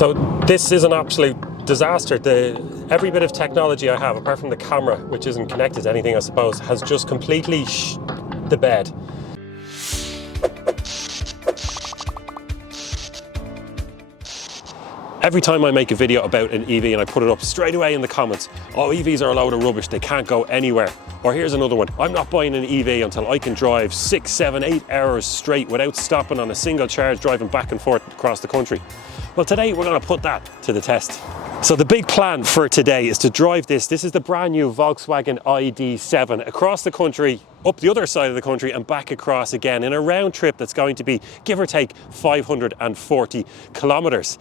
So this is an absolute disaster. Every bit of technology I have, apart from the camera, which isn't connected to anything I suppose, has just completely the bed. Every time I make a video about an EV and I put it up straight away in the comments, oh, EVs are a load of rubbish, they can't go anywhere. Or here's another one, I'm not buying an EV until I can drive 6, 7, 8 hours straight without stopping on a single charge, driving back and forth across the country. Well, today we're going to put that to the test. So the big plan for today is to drive this. This is the brand new Volkswagen iD.7 across the country, up the other side of the country and back across again in a round trip that's going to be, give or take, 540 kilometers.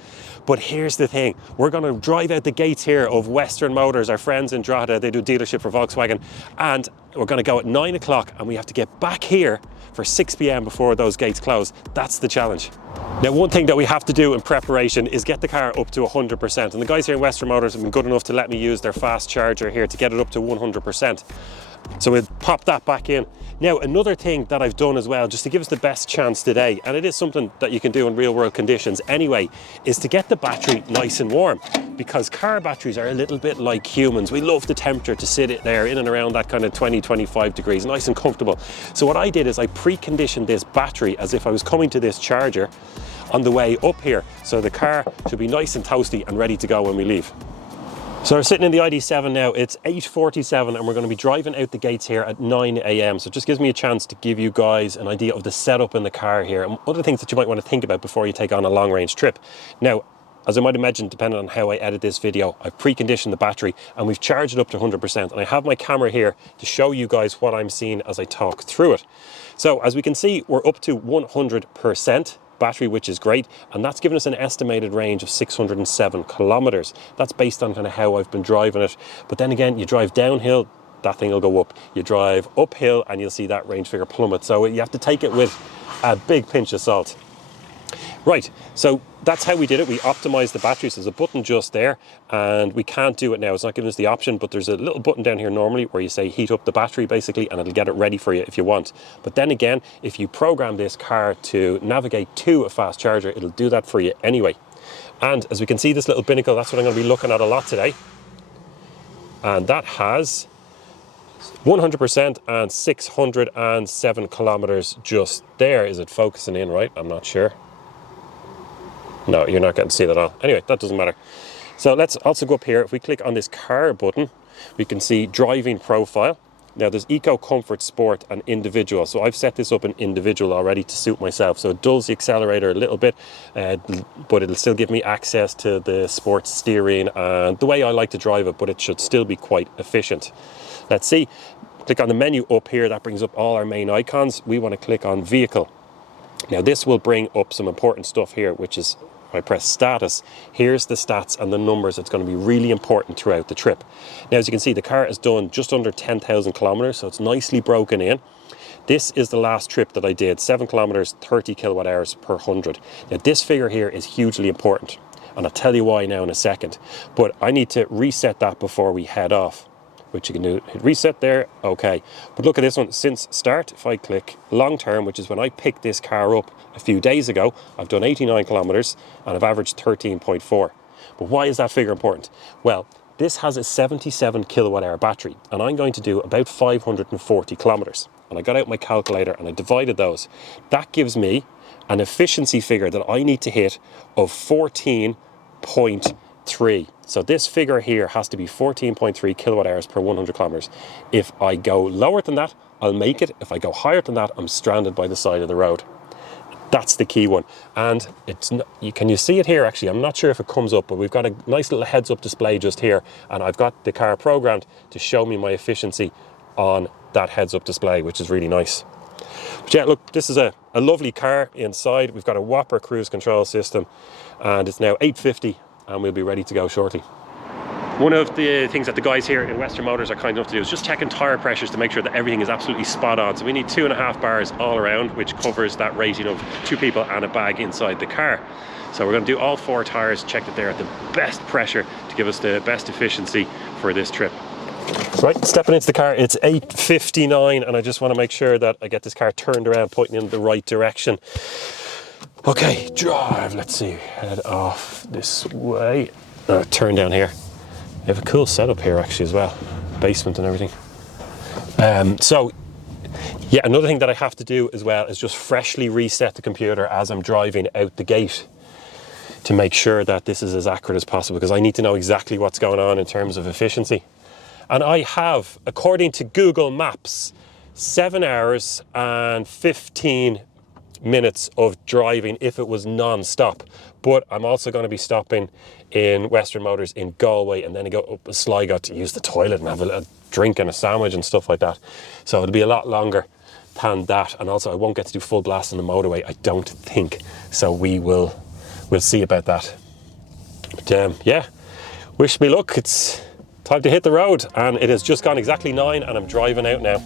But here's the thing, we're going to drive out the gates here of Western Motors, our friends in Drogheda, they do dealership for Volkswagen, and we're going to go at 9 o'clock and we have to get back here for 6 p.m. before those gates close. That's the challenge. Now, one thing that we have to do in preparation is get the car up to 100%. And the guys here in Western Motors have been good enough to let me use their fast charger here to get it up to 100%. So we'll pop that back in. Now, another thing that I've done as well, just to give us the best chance today, and it is something that you can do in real world conditions anyway, is to get the battery nice and warm. Because car batteries are a little bit like humans. We love the temperature to sit there in and around that kind of 20, 25 degrees, nice and comfortable. So what I did is I preconditioned this battery as if I was coming to this charger on the way up here. So the car should be nice and toasty and ready to go when we leave. So we're sitting in the iD.7 now, it's 8:47 and we're going to be driving out the gates here at 9 a.m. So it just gives me a chance to give you guys an idea of the setup in the car here and other things that you might want to think about before you take on a long range trip. Now, as I might imagine, depending on how I edit this video, I've preconditioned the battery and we've charged it up to 100%. And I have my camera here to show you guys what I'm seeing as I talk through it. So as we can see, we're up to 100% battery, which is great, and that's given us an estimated range of 607 kilometers. That's based on kind of how I've been driving it. But then again, you drive downhill, that thing will go up. You drive uphill and you'll see that range figure plummet. So you have to take it with a big pinch of salt. Right, so that's how we did it. We optimized the battery. So there's a button just there and we can't do it now. It's not giving us the option, but there's a little button down here normally where you say heat up the battery basically, and it'll get it ready for you if you want. But then again, if you program this car to navigate to a fast charger, it'll do that for you anyway. And as we can see, this little binnacle, that's what I'm going to be looking at a lot today. And that has 100% and 607 kilometers just there. Is it focusing in right? I'm not sure. No, you're not getting to see that at all. Anyway, that doesn't matter. So let's also go up here. If we click on this car button, we can see driving profile. Now there's eco, comfort, sport and individual. So I've set this up in individual already to suit myself. So it dulls the accelerator a little bit, but it'll still give me access to the sports steering and the way I like to drive it, but it should still be quite efficient. Let's see. Click on the menu up here. That brings up all our main icons. We want to click on vehicle. Now this will bring up some important stuff here, which is if I press status, here's the stats and the numbers that's going to be really important throughout the trip. Now, as you can see, the car has done just under 10,000 kilometers, so it's nicely broken in. This is the last trip that I did, 7 kilometers, 30 kilowatt hours per 100. Now, this figure here is hugely important, and I'll tell you why now in a second, but I need to reset that before we head off, which you can do. Hit reset there, okay. But look at this one, since start, if I click long term, which is when I picked this car up a few days ago, I've done 89 kilometers and I've averaged 13.4. But why is that figure important? Well, this has a 77 kilowatt hour battery and I'm going to do about 540 kilometers. And I got out my calculator and I divided those. That gives me an efficiency figure that I need to hit of 14.3. So this figure here has to be 14.3 kilowatt hours per 100 kilometers. If I go lower than that, I'll make it. If I go higher than that, I'm stranded by the side of the road. That's the key one. And it's not, can you see it here actually? I'm not sure if it comes up, but we've got a nice little heads up display just here. And I've got the car programmed to show me my efficiency on that heads up display, which is really nice. But yeah, look, this is a lovely car inside. We've got a whopper cruise control system and it's now 8:50 and we'll be ready to go shortly. One of the things that the guys here in Western Motors are kind enough to do is just checking tyre pressures to make sure that everything is absolutely spot on. So we need 2.5 bars all around, which covers that rating of 2 people and a bag inside the car. So we're going to do all 4 tyres, check that they're at the best pressure to give us the best efficiency for this trip. Right, stepping into the car, it's 8:59 and I just want to make sure that I get this car turned around, pointing in the right direction. Okay, drive, let's see, head off this way. Turn down here. You have a cool setup here actually as well, basement and everything. So yeah, another thing that I have to do as well is just freshly reset the computer as I'm driving out the gate to make sure that this is as accurate as possible, because I need to know exactly what's going on in terms of efficiency. And I have, according to Google Maps, 7 hours and 15 minutes of driving if it was non-stop. But I'm also going to be stopping in Western Motors in Galway, and then I go up to Sligo to use the toilet and have a drink and a sandwich and stuff like that. So it'll be a lot longer than that. And also I won't get to do full blast on the motorway, I don't think. So we'll see about that. But yeah, wish me luck. It's time to hit the road, and it has just gone exactly 9 and I'm driving out now.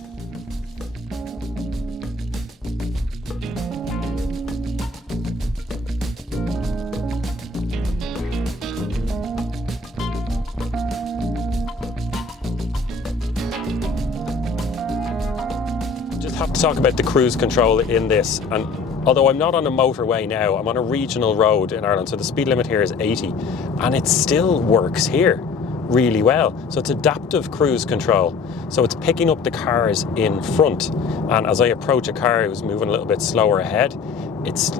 Just have to talk about the cruise control in this. And although I'm not on a motorway now, I'm on a regional road in Ireland, so the speed limit here is 80, and it still works here really well. So it's adaptive cruise control. So it's picking up the cars in front, and as I approach a car who's moving a little bit slower ahead, it's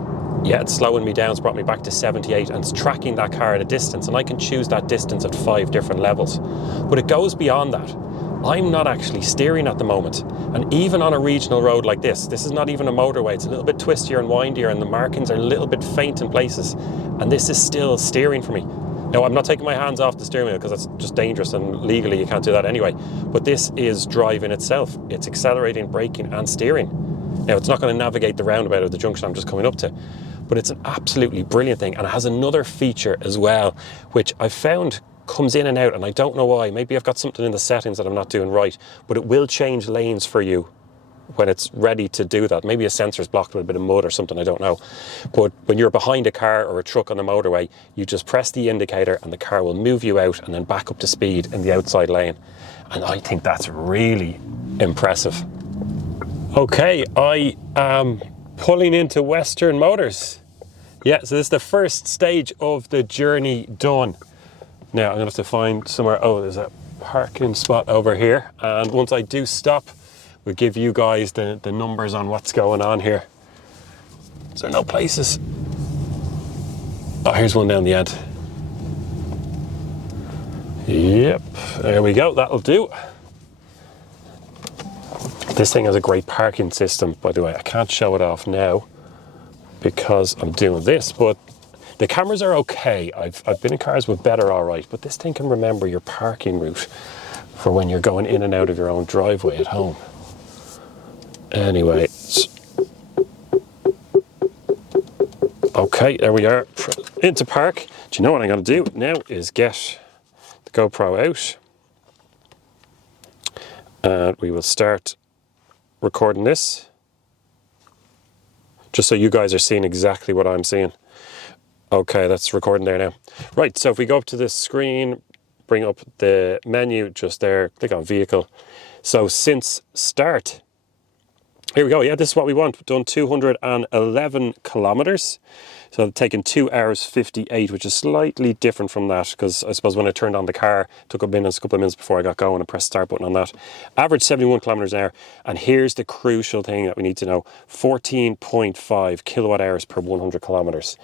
slowing me down. It's brought me back to 78, and it's tracking that car at a distance, and I can choose that distance at 5 different levels. But it goes beyond that. I'm not actually steering at the moment, and even on a regional road like this is not even a motorway. It's a little bit twistier and windier, and the markings are a little bit faint in places, and this is still steering for me. Now, I'm not taking my hands off the steering wheel because that's just dangerous, and legally you can't do that anyway, but this is driving itself. It's accelerating, braking and steering. Now, it's not going to navigate the roundabout or the junction I'm just coming up to, but it's an absolutely brilliant thing. And it has another feature as well, which I found comes in and out, and I don't know why. Maybe I've got something in the settings that I'm not doing right, but it will change lanes for you when it's ready to do that. Maybe a sensor's blocked with a bit of mud or something, I don't know. But when you're behind a car or a truck on the motorway, you just press the indicator and the car will move you out and then back up to speed in the outside lane. And I think that's really impressive. Okay, I am pulling into Western Motors. Yeah, so this is the first stage of the journey done. Now I'm gonna have to find somewhere. Oh, there's a parking spot over here. And once I do stop, we'll give you guys the numbers on what's going on here. Is there no places? Oh, here's one down the end. Yep, there we go, that'll do. This thing has a great parking system, by the way. I can't show it off now because I'm doing this, but the cameras are okay. I've been in cars with better, all right, but this thing can remember your parking route for when you're going in and out of your own driveway at home. Anyway, okay, there we are, into park. Do you know what I'm going to do now is get the GoPro out, and we will start recording this, just so you guys are seeing exactly what I'm seeing. Okay, that's recording there now. Right, so if we go up to this screen, bring up the menu just there, click on vehicle. So since start, here we go. Yeah, this is what we want. We've done 211 kilometers. So taken 2 hours 58, which is slightly different from that, because I suppose when I turned on the car, it took a couple of minutes before I got going and pressed start button on that. Average 71 kilometers an hour. And here's the crucial thing that we need to know: 14.5 kilowatt hours per 100 kilometers.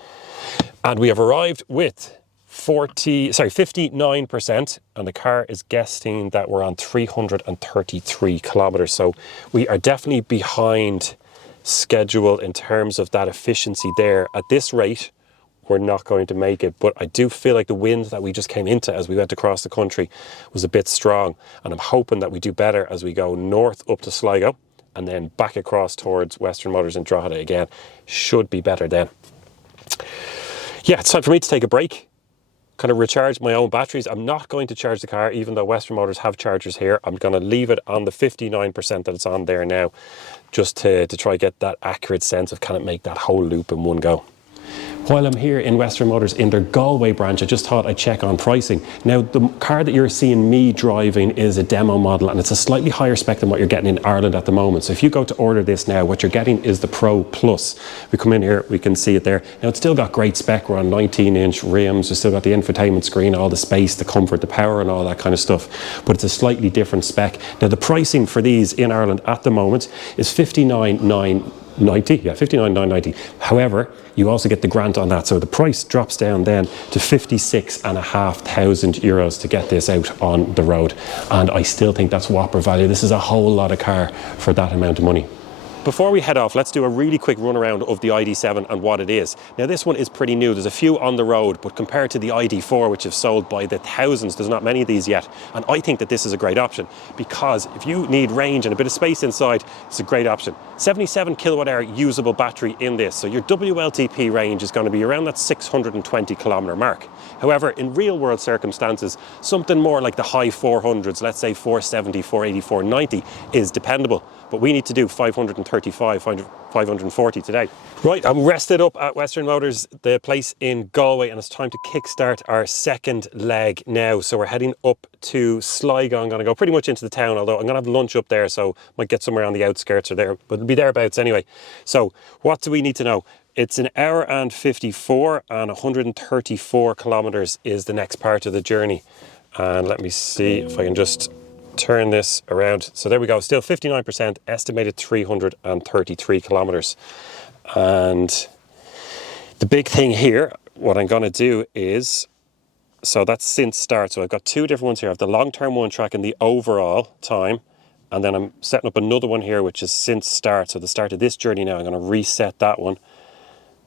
And we have arrived with 59%, and the car is guessing that we're on 333 kilometers. So we are definitely behind schedule in terms of that efficiency there. At this rate, we're not going to make it, but I do feel like the wind that we just came into as we went across the country was a bit strong, and I'm hoping that we do better as we go north up to Sligo and then back across towards Western Motors and Drogheda again. Should be better then. Yeah, it's time for me to take a break, kind of recharge my own batteries. I'm not going to charge the car, even though Western Motors have chargers here. I'm going to leave it on the 59% that it's on there now, just to try get that accurate sense of can it make that whole loop in one go. While I'm here in Western Motors in their Galway branch, I just thought I'd check on pricing. Now, the car that you're seeing me driving is a demo model, and it's a slightly higher spec than what you're getting in Ireland at the moment. So if you go to order this now, what you're getting is the Pro Plus. We come in here, we can see it there. Now, it's still got great spec. We're on 19-inch rims. We've still got the infotainment screen, all the space, the comfort, the power, and all that kind of stuff. But it's a slightly different spec. Now, the pricing for these in Ireland at the moment is $59,990. However, you also get the grant on that, so the price drops down then to €56,500 to get this out on the road, and I still think that's whopper value. This is a whole lot of car for that amount of money. Before we head off, let's do a really quick run around of the iD.7 and what it is. Now, this one is pretty new. There's a few on the road, but compared to the iD.4, which have sold by the thousands, there's not many of these yet. And I think that this is a great option because if you need range and a bit of space inside, it's a great option. 77 kilowatt hour usable battery in this. So your WLTP range is going to be around that 620 kilometer mark. However, in real world circumstances, something more like the high 400s, let's say 470, 480, 490 is dependable. But we need to do 535, 540 today. Right, I'm rested up at Western Motors, the place in Galway, and it's time to kickstart our second leg now. So we're heading up to Sligo. I'm going to go pretty much into the town, although I'm going to have lunch up there, so might get somewhere on the outskirts or there, but it'll be thereabouts anyway. So what do we need to know? It's an hour and 54 and 134 kilometers is the next part of the journey. And let me see if I can just turn this around. So there we go, still 59%, estimated 333 kilometers. And the big thing here, what I'm going to do is, so that's since start. So I've got two different ones here. I have the long-term one tracking the overall time, and then I'm setting up another one here, which is since start. So the start of this journey now, I'm going to reset that one.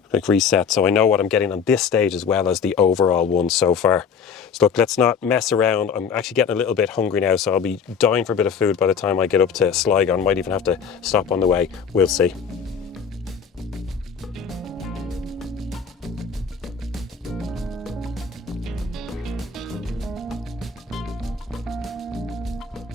Click reset, so I know what I'm getting on this stage as well as the overall one so far. So look, let's not mess around. I'm actually getting a little bit hungry now, so I'll be dying for a bit of food by the time I get up to Sligo. I might even have to stop on the way. We'll see.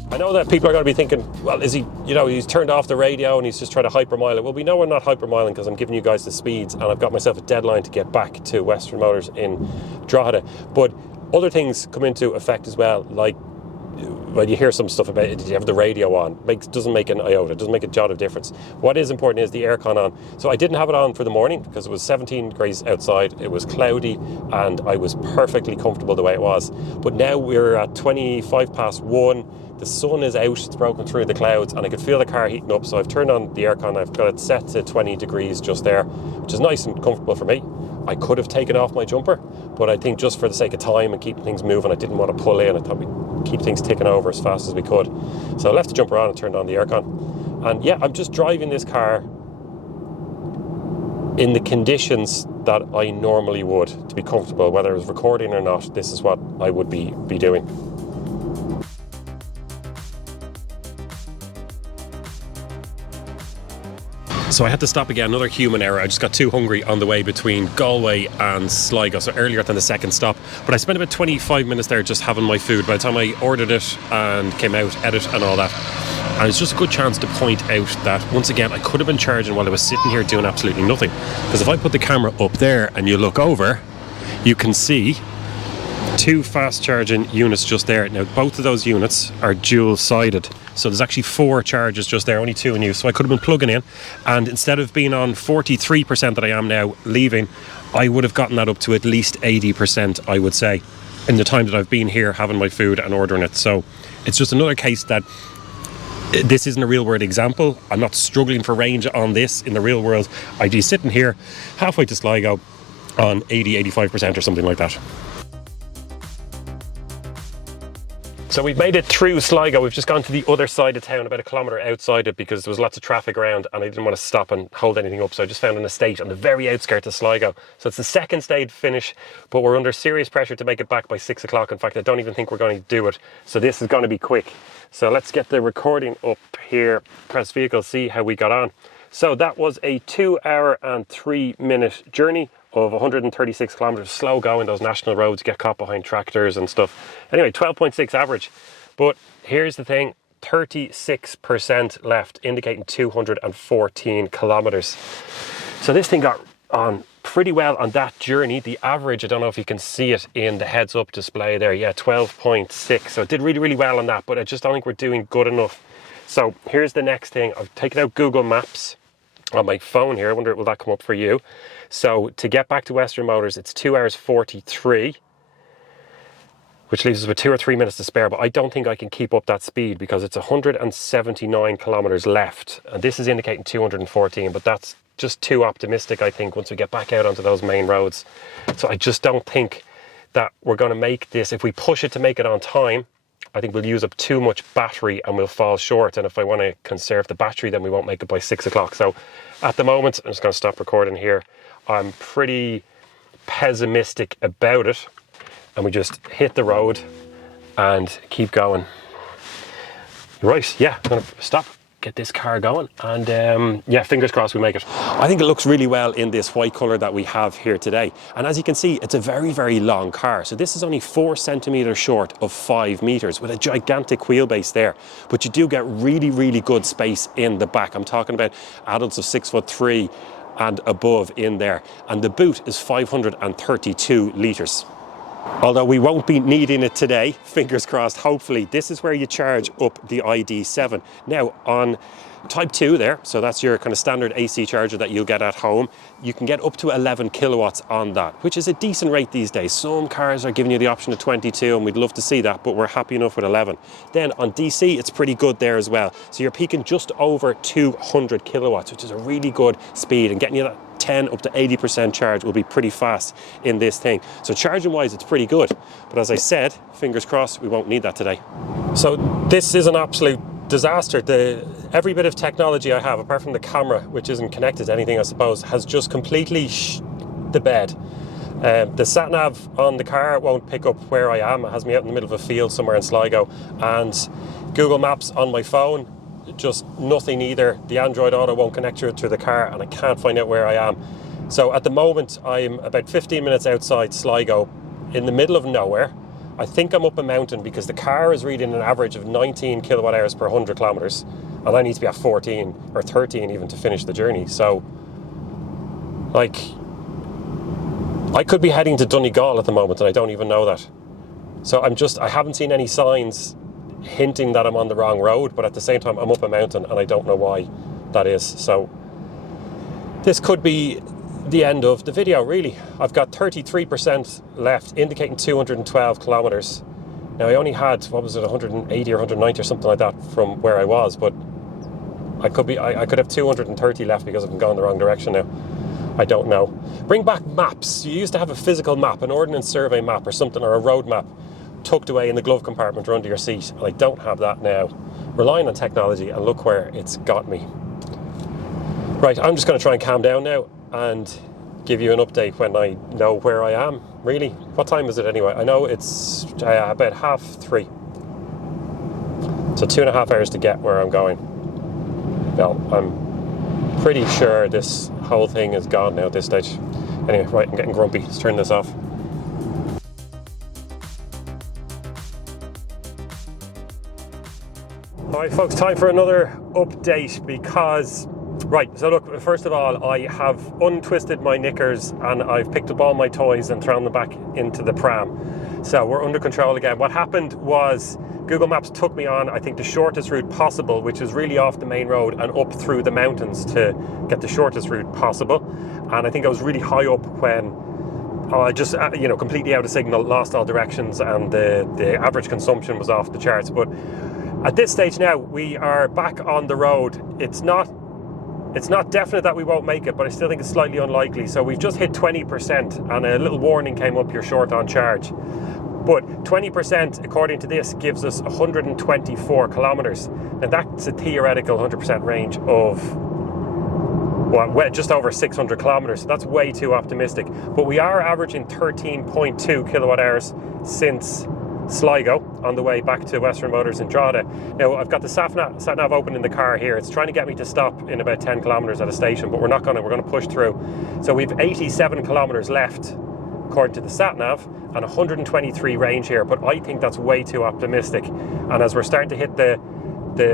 I know that people are going to be thinking, well, is he, he's turned off the radio and he's just trying to hypermile it. Well, we know I'm not hypermiling because I'm giving you guys the speeds, and I've got myself a deadline to get back to Western Motors in Drogheda. But other things come into effect as well, like when you hear some stuff about it, did you have the radio on? Doesn't make an iota, doesn't make a jot of difference. What is important is the aircon on. So I didn't have it on for the morning because it was 17 degrees outside, it was cloudy, and I was perfectly comfortable the way it was. But now we're at 25 past 1. The sun is out, it's broken through the clouds, and I could feel the car heating up, so I've turned on the aircon. I've got it set to 20 degrees just there, which is nice and comfortable for me. I could have taken off my jumper, but I think just for the sake of time and keeping things moving, I didn't want to pull in. I thought we'd keep things ticking over as fast as we could. So I left the jumper on and turned on the aircon. And yeah, I'm just driving this car in the conditions that I normally would to be comfortable. Whether it was recording or not, this is what I would be doing. So I had to stop again, another human error. I just got too hungry on the way between Galway and Sligo, so earlier than the second stop. But I spent about 25 minutes there just having my food. By the time I ordered it and came out, edit and all that. And it's just a good chance to point out that, once again, I could have been charging while I was sitting here doing absolutely nothing. Because if I put the camera up there and you look over, you can see two fast charging units just there. Now, both of those units are dual-sided. So there's actually 4 chargers just there, only 2 in use. So I could have been plugging in, and instead of being on 43% that I am now leaving, I would have gotten that up to at least 80%, I would say, in the time that I've been here having my food and ordering it. So it's just another case that this isn't a real world example. I'm not struggling for range on this in the real world. I'd be sitting here halfway to Sligo on 80-85% or something like that. So we've made it through Sligo. We've just gone to the other side of town, about a kilometre outside it, because there was lots of traffic around and I didn't want to stop and hold anything up. So I just found an estate on the very outskirts of Sligo. So it's the second stage finish, but we're under serious pressure to make it back by 6 o'clock. In fact, I don't even think we're going to do it. So this is going to be quick. So let's get the recording up here. Press vehicle, see how we got on. So that was a 2 hour and 3 minute journey of 136 kilometres, slow going, those national roads, get caught behind tractors and stuff. Anyway, 12.6 average. But here's the thing, 36% left, indicating 214 kilometres. So this thing got on pretty well on that journey. The average, I don't know if you can see it in the heads up display there, yeah, 12.6. So it did really, really well on that, but I just don't think we're doing good enough. So here's the next thing. I've taken out Google Maps on my phone here. I wonder, will that come up for you? So to get back to Western Motors, it's 2 hours 43, which leaves us with 2 or 3 minutes to spare, but I don't think I can keep up that speed because it's 179 kilometers left. And this is indicating 214, but that's just too optimistic, I think, once we get back out onto those main roads. So I just don't think that we're going to make this. If we push it to make it on time, I think we'll use up too much battery and we'll fall short. And if I want to conserve the battery, then we won't make it by 6 o'clock. So at the moment, I'm just going to stop recording here. I'm pretty pessimistic about it. And we just hit the road and keep going. Right, yeah, I'm going to stop, get this car going, and yeah, fingers crossed we make it. I think it looks really well in this white colour that we have here today. And as you can see, it's a very, very long car. So this is only 4 centimetres short of 5 metres with a gigantic wheelbase there. But you do get really, really good space in the back. I'm talking about adults of 6'3" and above in there. And the boot is 532 litres. Although we won't be needing it today, fingers crossed, hopefully. This is where you charge up the iD.7. Now, on Type 2 there, so that's your kind of standard AC charger that you'll get at home, you can get up to 11 kilowatts on that, which is a decent rate these days. Some cars are giving you the option of 22, and we'd love to see that, but we're happy enough with 11. Then on DC, it's pretty good there as well. So you're peaking just over 200 kilowatts, which is a really good speed, and getting you that 10 up to 80% charge will be pretty fast in this thing. So charging wise, it's pretty good. But as I said, fingers crossed, we won't need that today. So this is an absolute disaster. Every bit of technology I have, apart from the camera, which isn't connected to anything, I suppose, has just completely the bed. The sat nav on the car won't pick up where I am. It has me out in the middle of a field somewhere in Sligo. And Google Maps on my phone, just nothing either. The Android Auto won't connect to the car, and I can't find out where I am. So at the moment, I'm about 15 minutes outside Sligo, in the middle of nowhere. I think I'm up a mountain because the car is reading an average of 19 kilowatt hours per 100 kilometers, and I need to be at 14 or 13 even to finish the journey. So, like, I could be heading to Donegal at the moment, and I don't even know that. So I haven't seen any signs hinting that I'm on the wrong road, but at the same time I'm up a mountain and I don't know why that is. So this could be the end of the video, really. I've got 33% left, indicating 212 kilometers. Now I only had, what was it, 180 or 190 or something like that from where I was, but I could have 230 left because I've been going the wrong direction now. I don't know. Bring back maps. You used to have a physical map, an ordnance survey map or something, or a road map tucked away in the glove compartment or under your seat, and I don't have that now. Relying on technology, and look where it's got me. Right, I'm just going to try and calm down now and give you an update when I know where I am, really. What time is it anyway? I know it's about 3:30. So 2.5 hours to get where I'm going. Well, I'm pretty sure this whole thing is gone now at this stage. Anyway, right, I'm getting grumpy. Let's turn this off. Alright folks, time for another update because, right, so look, first of all, I have untwisted my knickers and I've picked up all my toys and thrown them back into the pram. So we're under control again. What happened was Google Maps took me on, I think, the shortest route possible, which is really off the main road and up through the mountains to get the shortest route possible. And I think I was really high up when I just, completely out of signal, lost all directions, and the average consumption was off the charts. But at this stage now, we are back on the road. It's not definite that we won't make it, but I still think it's slightly unlikely. So we've just hit 20%, and a little warning came up, you're short on charge. But 20%, according to this, gives us 124 kilometers. And that's a theoretical 100% range of just over 600 kilometers. So that's way too optimistic. But we are averaging 13.2 kilowatt hours since Sligo on the way back to Western Motors in Drogheda. Now I've got the sat nav open in the car here. It's trying to get me to stop in about 10 kilometers at a station, but we're going to push through. So we've 87 kilometers left according to the sat nav and 123 range here, but I think that's way too optimistic. And as we're starting to hit the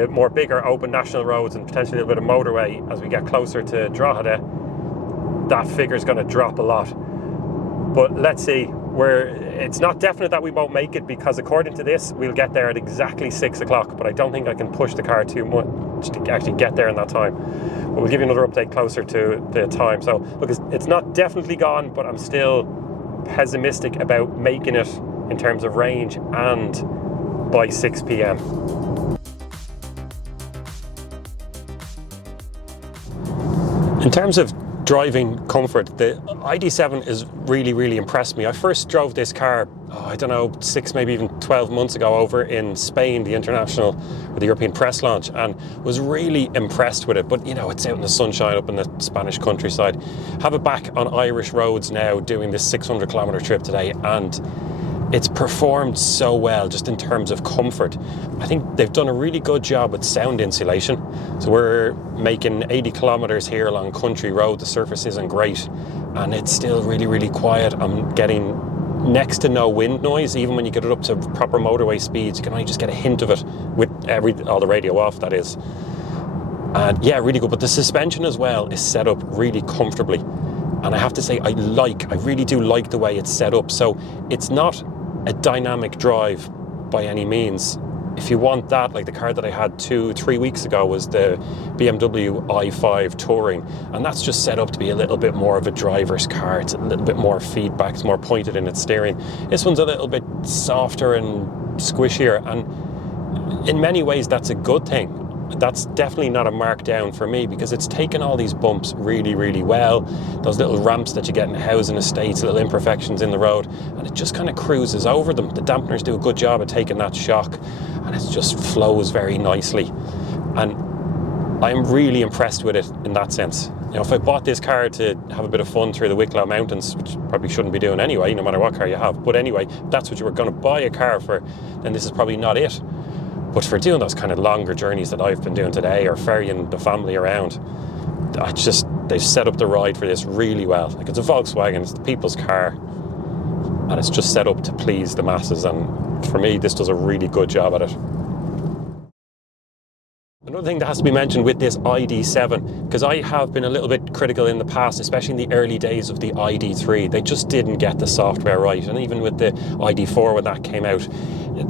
more bigger open national roads and potentially a little bit of motorway as we get closer to Drogheda, that figure's going to drop a lot. But let's see. It's not definite that we won't make it, because according to this, we'll get there at exactly 6 o'clock. But I don't think I can push the car too much to actually get there in that time. But we'll give you another update closer to the time. So look, it's not definitely gone, but I'm still pessimistic about making it in terms of range and by 6 p.m. In terms of driving comfort, the iD.7 is really impressed me. I first drove this car, I don't know, 6, maybe even 12 months ago over in Spain, the international or the European press launch, and was really impressed with it. But you know, it's out in the sunshine up in the Spanish countryside. Have it back on Irish roads now, doing this 600-kilometer trip today, and it's performed so well just in terms of comfort. I think they've done a really good job with sound insulation. So we're making 80 kilometers here along country road. The surface isn't great and it's still really quiet. I'm getting next to no wind noise. Even when you get it up to proper motorway speeds, you can only just get a hint of it with all the radio off, that is. And yeah, really good. But the suspension as well is set up really comfortably. And I have to say, I really do like the way it's set up. So it's not a dynamic drive by any means. If you want that, like the car that I had 2-3 weeks ago was the BMW i5 Touring, and that's just set up to be a little bit more of a driver's car. It's a little bit more feedback, it's more pointed in its steering. This one's a little bit softer and squishier, and in many ways that's a good thing. That's definitely not a markdown for me, because it's taken all these bumps really well. Those little ramps that you get in housing estates, little imperfections in the road, and it just kind of cruises over them. The dampeners do a good job of taking that shock, and it just flows very nicely. And I'm really impressed with it in that sense. You know, if I bought this car to have a bit of fun through the Wicklow Mountains, which probably shouldn't be doing anyway, no matter what car you have, but anyway, if that's what you were going to buy a car for, then this is probably not it. But for doing those kind of longer journeys that I've been doing today, or ferrying the family around, they've set up the ride for this really well. Like, it's a Volkswagen, it's the people's car, and it's just set up to please the masses. And for me, this does a really good job at it. Another thing that has to be mentioned with this iD.7, because I have been a little bit critical in the past, especially in the early days of the ID.3, they just didn't get the software right. And even with the ID.4, when that came out,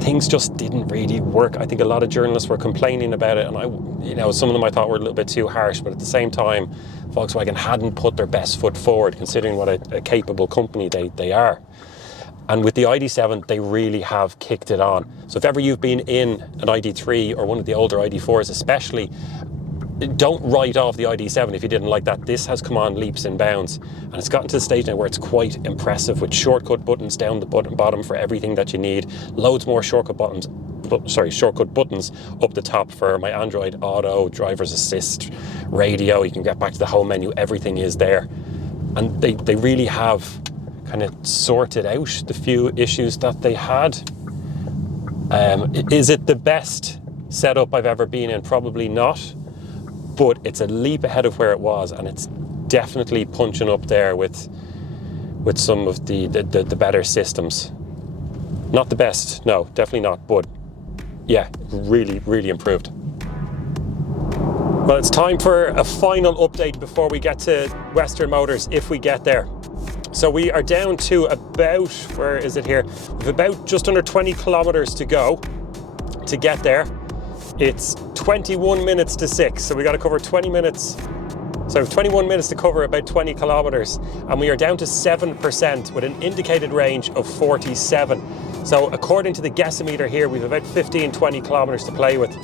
things just didn't really work. I think a lot of journalists were complaining about it, and some of them I thought were a little bit too harsh, but at the same time, Volkswagen hadn't put their best foot forward, considering what a capable company they are. And with the iD.7, they really have kicked it on. So if ever you've been in an ID.3 or one of the older ID.4s especially, don't write off the iD.7 if you didn't like that. This has come on leaps and bounds. And it's gotten to the stage now where it's quite impressive, with shortcut buttons down the bottom for everything that you need. Loads more shortcut buttons up the top for my Android Auto, driver's assist, radio. You can get back to the home menu. Everything is there. And they really have kind of sorted out the few issues that they had. Is it the best setup I've ever been in? Probably not, but it's a leap ahead of where it was, and it's definitely punching up there with some of the better systems. Not the best, no, definitely not, but yeah, really improved. Well, it's time for a final update before we get to Western Motors, if we get there. So we are down to about, where is it here? We've about just under 20 kilometers to go to get there. It's 21 minutes to 6, so we got to cover 20 minutes. So 21 minutes to cover about 20 kilometers, and we are down to 7% with an indicated range of 47. So according to the guessometer here, we've about 15-20 kilometers to play with.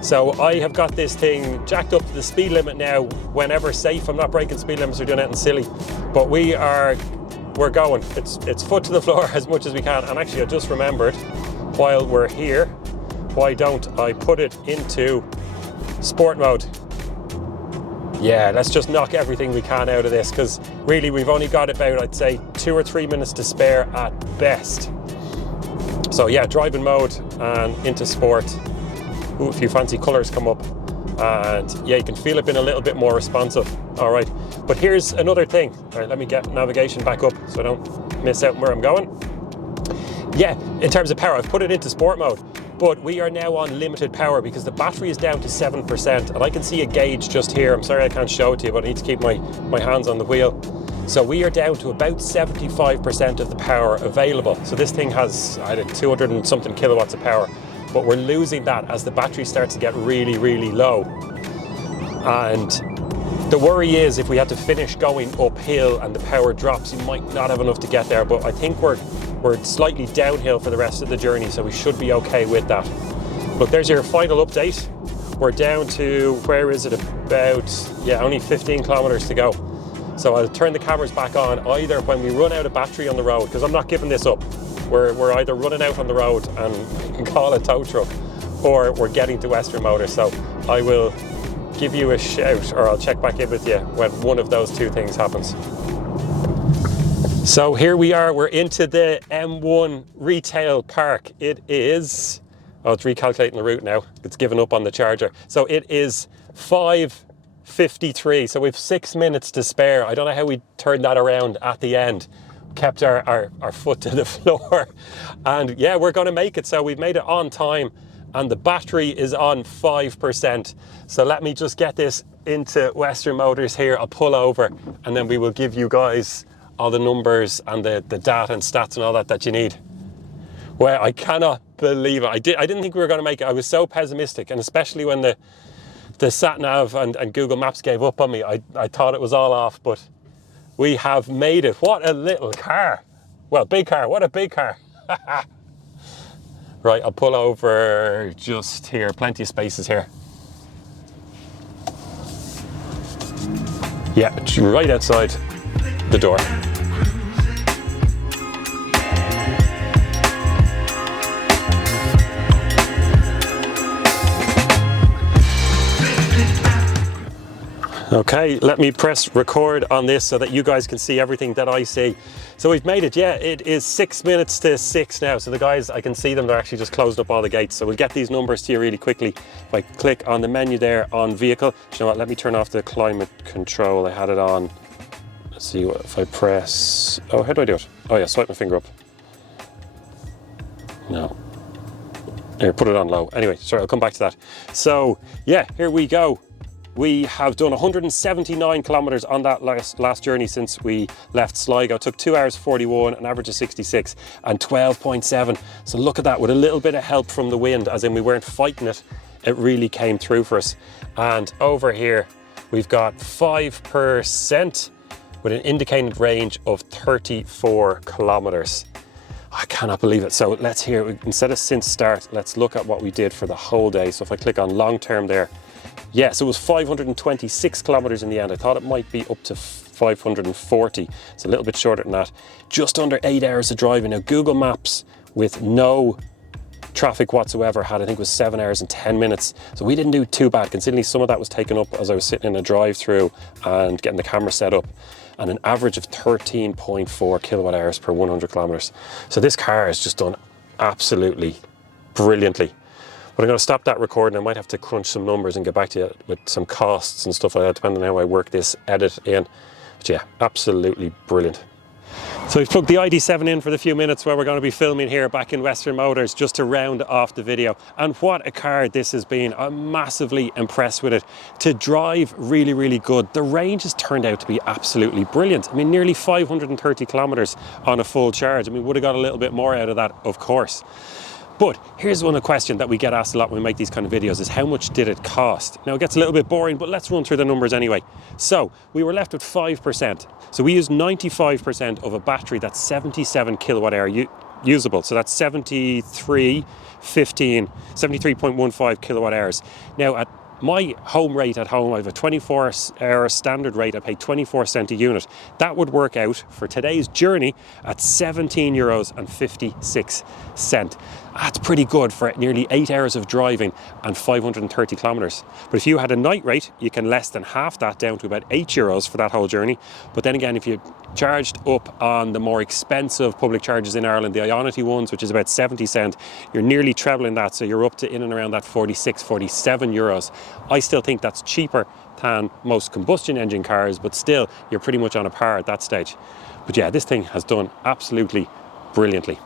So I have got this thing jacked up to the speed limit now, whenever safe. I'm not breaking speed limits or doing anything silly, but we're going. It's foot to the floor as much as we can. And actually, I just remembered, while we're here, why don't I put it into sport mode? Yeah, let's just knock everything we can out of this, because really we've only got about, I'd say, 2 or 3 minutes to spare at best. So yeah, driving mode and into sport. Ooh, a few fancy colours come up, and yeah, you can feel it being a little bit more responsive. All right, but here's another thing. All right, let me get navigation back up so I don't miss out where I'm going. Yeah, in terms of power, I've put it into sport mode. But we are now on limited power because the battery is down to 7%, and I can see a gauge just here. I'm sorry I can't show it to you, but I need to keep my hands on the wheel. So we are down to about 75% of the power available. So this thing has, I don't know, 200 and something kilowatts of power, but we're losing that as the battery starts to get really, really low. And the worry is if we had to finish going uphill and the power drops, you might not have enough to get there, but I think we're slightly downhill for the rest of the journey, so we should be okay with that. Look, there's your final update. We're down to, where is it, about, yeah, only 15 kilometers to go. So I'll turn the cameras back on either when we run out of battery on the road, because I'm not giving this up. We're either running out on the road and call a tow truck, or we're getting to Western Motors. So I will give you a shout, or I'll check back in with you when one of those two things happens. So here we are, we're into the M1 retail park. It is, oh, it's recalculating the route now. It's given up on the charger. So it is 5:53, so we've 6 minutes to spare. I don't know how we turned that around at the end. Kept our foot to the floor. And yeah, we're gonna make it. So we've made it on time, and the battery is on 5%. So let me just get this into Western Motors here. I'll pull over, and then we will give you guys all the numbers and the data and stats and all that you need. Well, I cannot believe it. I didn't think we were gonna make it. I was so pessimistic, and especially when the sat nav and Google Maps gave up on me, I thought it was all off, but we have made it. What a little car. Well, big car, what a big car. Right, I'll pull over just here, plenty of spaces here. Yeah, right outside the door. Okay, let me press record on this so that you guys can see everything that I see. So we've made it, yeah, it is 6 minutes to 6 now. So the guys, I can see them, they're actually just closed up all the gates. So we'll get these numbers to you really quickly. If I click on the menu there on vehicle, you know what, let me turn off the climate control. I had it on. Let's see what, if I press, oh, how do I do it? Oh yeah, swipe my finger up. No. Here, put it on low. Anyway, sorry, I'll come back to that. So yeah, here we go. We have done 179 kilometers on that last journey since we left Sligo. It took 2 hours 41, an average of 66 and 12.7. So look at that, with a little bit of help from the wind, as in we weren't fighting it, it really came through for us. And over here, we've got 5% with an indicated range of 34 kilometers. I cannot believe it. So let's hear, instead of since start, let's look at what we did for the whole day. So if I click on long term there, yeah, so it was 526 kilometers in the end. I thought it might be up to 540. It's a little bit shorter than that. Just under 8 hours of driving. Now, Google Maps with no traffic whatsoever had, I think it was 7 hours and 10 minutes. So we didn't do too bad, considering some of that was taken up as I was sitting in a drive-through and getting the camera set up. And an average of 13.4 kilowatt hours per 100 kilometers. So this car has just done absolutely brilliantly. But I'm going to stop that recording. I might have to crunch some numbers and get back to you with some costs and stuff like that, depending on how I work this edit in. But yeah, absolutely brilliant. So we've plugged the iD.7 in for the few minutes where we're going to be filming here back in Western Motors, just to round off the video. And what a car this has been. I'm massively impressed with it. To drive, really, really good. The range has turned out to be absolutely brilliant. I mean, nearly 530 kilometers on a full charge. I mean, would have got a little bit more out of that, of course. But here's one question that we get asked a lot when we make these kind of videos, is how much did it cost? Now it gets a little bit boring, but let's run through the numbers anyway. So we were left with 5%. So we used 95% of a battery that's 77 kilowatt hour usable. So that's 73.15 kilowatt hours. Now at my home rate at home, I have a 24-hour standard rate. I pay 24 cents a unit. That would work out for today's journey at €17.56. That's pretty good for nearly 8 hours of driving and 530 kilometers. But if you had a night rate, you can less than half that, down to about €8 for that whole journey. But then again, if you charged up on the more expensive public charges in Ireland, the Ionity ones, which is about 70 cents, you're nearly trebling that. So you're up to in and around that 46, 47 euros. I still think that's cheaper than most combustion engine cars, but still, you're pretty much on a par at that stage. But yeah, this thing has done absolutely brilliantly.